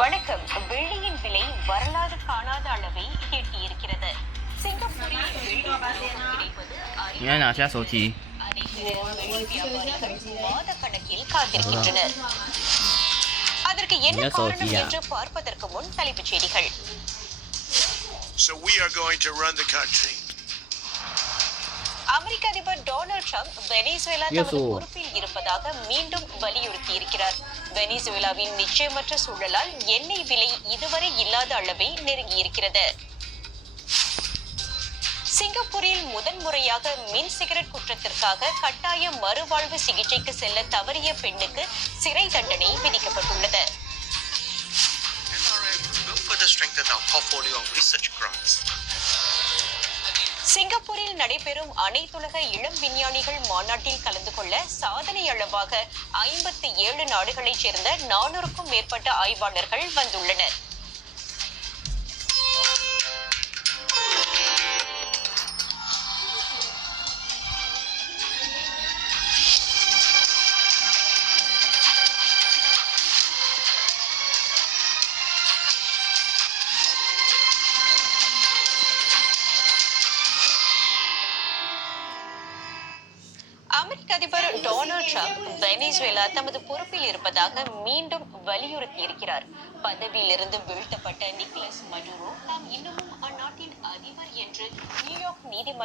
வணக்கம். வெள்ளியின் விலை வரலாறு காணாத அளவை எட்டியிருக்கிறது. சிங்கப்பூரில் வெள்ளி கிடைப்பது அரிய. 你在拿下手机？ வெள்ளி வியாபாரிகள் மாத கணக்கில் காத்திருக்கின்றனர். அதற்கு என்ன என்ன காரணம் சௌக்கியா? என்று பார்ப்பதற்கு முன் தலைப்புச் செய்திகள். So we are going to run the country. அமெரிக்க அதிபர் டொனால்ட் ட்ரம்ப் வெனிசுவேலா தமது பொறுப்பில் இருப்பதாக மீண்டும் வலியுறுத்தியிருக்கிறார். வெனிசுவேலாவின் நிச்சயமற்ற சூழலால் எண்ணெய் விலை இதுவரை இல்லாத அளவை நெருங்கியிருக்கிறது. சிங்கப்பூரில் முதன்முறையாக மின் சிகரெட் குற்றத்திற்காக கட்டாய மறுவாழ்வு சிகிச்சைக்கு செல்ல தவறிய பெண்ணுக்கு சிறை தண்டனை விதிக்கப்பட்டுள்ளது. MRM will further strengthen our portfolio of research grants. சிங்கப்பூரில் நடைபெறும் அனைத்துலக இளம் விஞ்ஞானிகள் மாநாட்டில் கலந்து கொள்ள சாதனை அளவாக 57 நாடுகளைச் சேர்ந்த 400க்கும் மேற்பட்ட ஆய்வாளர்கள் வந்துள்ளனர். அமெரிக்க அதிபர் டொனால்ட் ட்ரம்ப் வெனிசுவேலா தமது பொறுப்பில் இருப்பதாக மீண்டும் வலியுறுத்தியிருக்கிறார். பதவியிலிருந்து வீழ்த்தப்பட்ட நிக்கோலஸ் மடுரோ தாம் இன்னமும் அந்நாட்டின் அதிபர் என்று நியூயார்க் நீதிமன்றம்